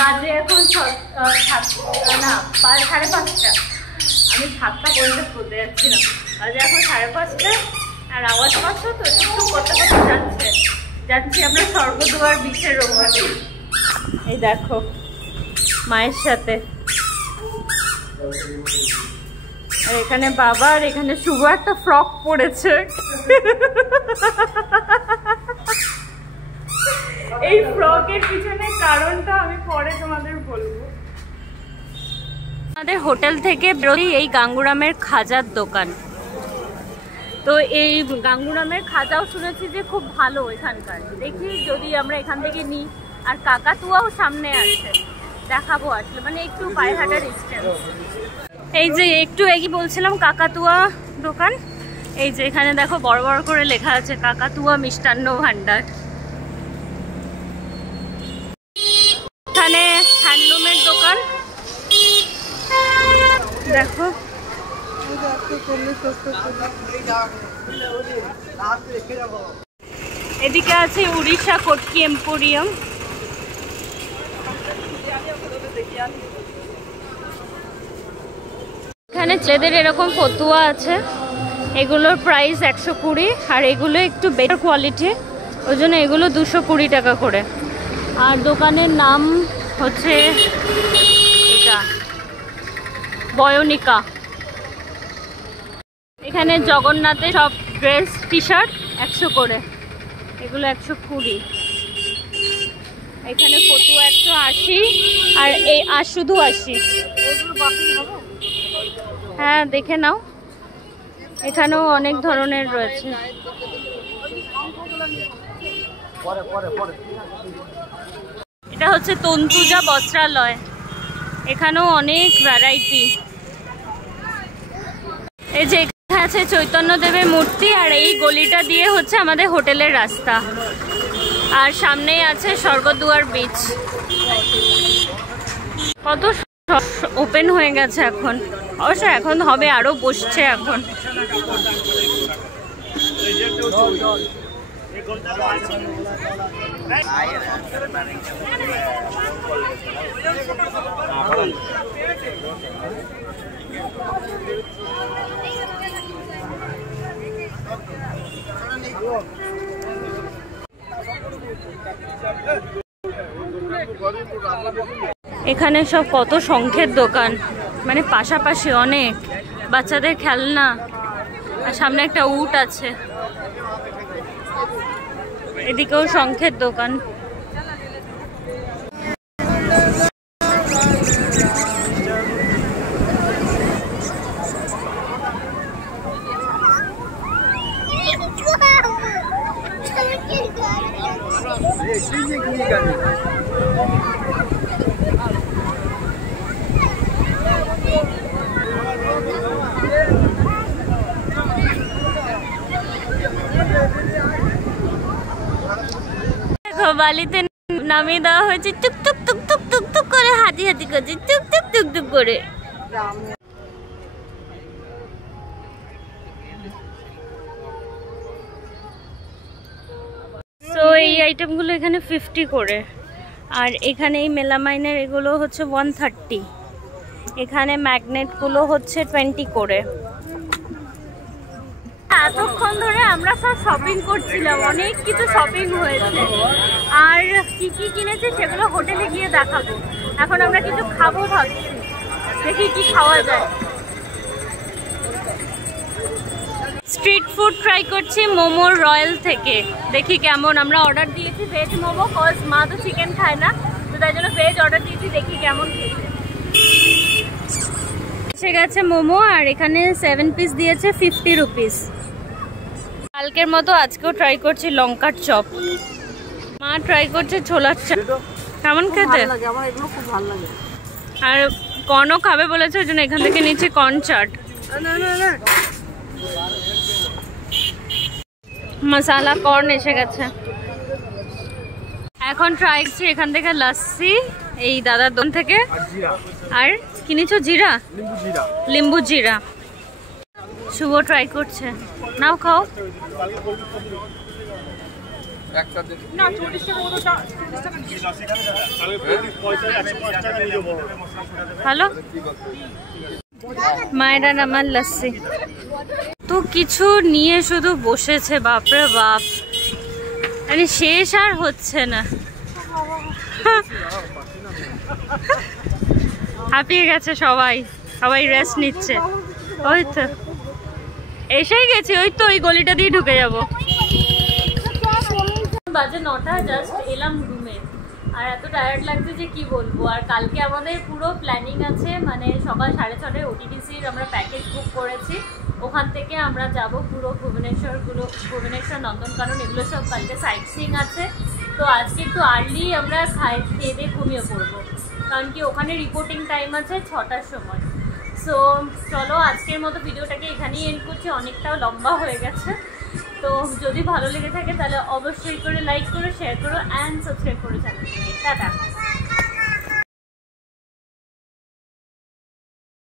বাজে এখন না 5:30। আমি 7টা পর্যন্ত বলতে যাচ্ছিলাম, বাজে এখন 5:30 আর আওয়াজ পাচ্ছ তো একটু করতে করতে যাচ্ছি আমরা স্বর্গদুয়ার বিচের ওখানে। এই দেখো মায়ের সাথে, আর এখানে বাবা, আর এখানে শুভ একটা ফ্রক পরেছে। এই ফ্রকের পিছনে কারণটা আমি পরে তোমাদের বলবো। আমাদের হোটেল থেকে বেরোই এই গাঙ্গুরামের খাজার দোকান। তো এই গাঙ্গুরামের খাজাও শুনেছি যে খুব ভালো এখানকার, দেখি যদি আমরা এখান থেকে নিই। আর কাকাতুয়াও সামনে আছে, দেখাবো আসলে, মানে একটু পায়ে হাঁটা ডিস্টেন্স। এই যে একটু এগিয়ে বলছিলাম কাকাতুয়া দোকান, এই যে এখানে দেখো বড় বড় করে লেখা আছে কাকাতুয়া মিষ্টান্ন ভান্ডার। এখানে হ্যান্ডলুমের দোকান দেখো, এদিকে আছে উড়িষ্যা কটকি এম্পোরিয়াম। এখানে ছেলেদের এরকম ফতুয়া আছে, এগুলোর প্রাইস 120, আর এগুলো একটু বেটার কোয়ালিটি, ওই জন্য এগুলো 220 টাকা করে। আর দোকানের নাম হচ্ছে এটা বয়নিকা। এখানে জগন্নাথের সব ড্রেস টি শার্ট 100 করে, এগুলো 120। এখানে ফতুয়া 180, আর এই শুধু 80। হ্যাঁ দেখে নাও, এখানেও অনেক ধরনের রয়েছে। এটা হচ্ছে তন্তুজা বস্ত্রালয়, এখানেও অনেক ভ্যারাইটি। এই যে এখানে আছে চৈতন্যদেবের মূর্তি, আর এই গলিটা দিয়ে হচ্ছে আমাদের হোটেলের রাস্তা, আর সামনেই আছে স্বর্গদুয়ার বিচ। কত ওপেন হয়ে গেছে এখন, অবশ্য এখন হবে আরো বসছে এখন। এখানে সব কত শঙ্খের দোকান, মানে পাশাপাশি অনেক বাচ্চাদের খেলনা, আর সামনে একটা উট আছে। এদিকেও শঙ্খের দোকান। বালিতে নামিয়ে দেওয়া হয়েছে, টুক টুক টুক টুক টুক টুক করে হাতি হাতি করছে, টুক টুক টুক টুক করে। তো এই আইটেমগুলো এখানে 50 করে, আর এখানে এই মেলামাইনের এগুলো হচ্ছে 130। এখানে ম্যাগনেটগুলো হচ্ছে 20 করে। এতক্ষণ ধরে আমরা সব শপিং করছিলাম, অনেক কিছু শপিং হয়েছে, আর কি কি কিনেছি সেগুলো হোটেলে গিয়ে দেখাবো। এখন আমরা কিছু খাবো ভাবছি, দেখি কি খাওয়া যায়। স্ট্রিট ফুড ট্রাই করছি মোমোর রয়্যাল থেকে, দেখি কেমন। আমরা অর্ডার দিয়েছি ভেজ মোমো, কজ মা তো চিকেন খায় না, তো তাই জন্য ভেজ অর্ডার দিয়েছি, দেখি কেমন খেতে। এসে গেছে মোমো, আর এখানে 7 পিস দিয়েছে 50 রুপিস। কালকের মতো আজকেও ট্রাই করছি লঙ্কার চপ, মা ট্রাই করছে ছোলার চপ। কেমন খেতে? আমার এগুলো খুব ভালো লাগে। আর কর্নও খাবে বলেছে, ওই জন্য এখান থেকে নিচ্ছি কর্ন চাট। মশালা কর্ন এসে গেছে। এখন ট্রাই করছি এখান থেকে লস্যি, এই দাদার দোকান থেকে। আর কিনেছো জিরা, লিম্বু জিরা। শুভ ট্রাই করছে, নাও খাও। একটা দিন না 40 টাকা মতো 40 টাকা নিয়ে আমি পয়সা 105 টাকা নিয়ে বড় হ্যালো মায়েরা আমার লস্যি তো কিছু নিয়ে শুধু বসেছে বাপরে বাপ মানে শেষ আর হচ্ছে না হাঁপিয়ে গেছে সবাই সবাই রেস্ট নিচ্ছে ওই তো এসেই গেছি ওই তো ওই গলিটা দিয়ে ঢুকে যাব বাজে 9টা জাস্ট এলাম রুমে আর এত টায়ার্ড লাগছে যে কি বলবো আর কালকে আমাদের পুরো প্ল্যানিং আছে মানে সকাল 6:30 ওটিটিসির আমরা প্যাকেজ বুক করেছি ওখান থেকে আমরা যাব পুরো ভুবনেশ্বর নন্দনকানন এগুলো সব কালকে সাইট সিইং আছে তো আজকে একটু আর্লি আমরা খেয়ে দিয়ে ঘুমিয়ে পড়বো কারণ কি ওখানে রিপোর্টিং টাইম আছে 6টার সময় সো চলো আজকের মতো ভিডিওটাকে এখানেই এন্ড করছি অনেকটাও লম্বা হয়ে গেছে তো যদি ভালো লেগে থাকে তাহলে অবশ্যই করে লাইক করো শেয়ার করো অ্যান্ড সাবস্ক্রাইব করো চ্যানেলটাকে টাটা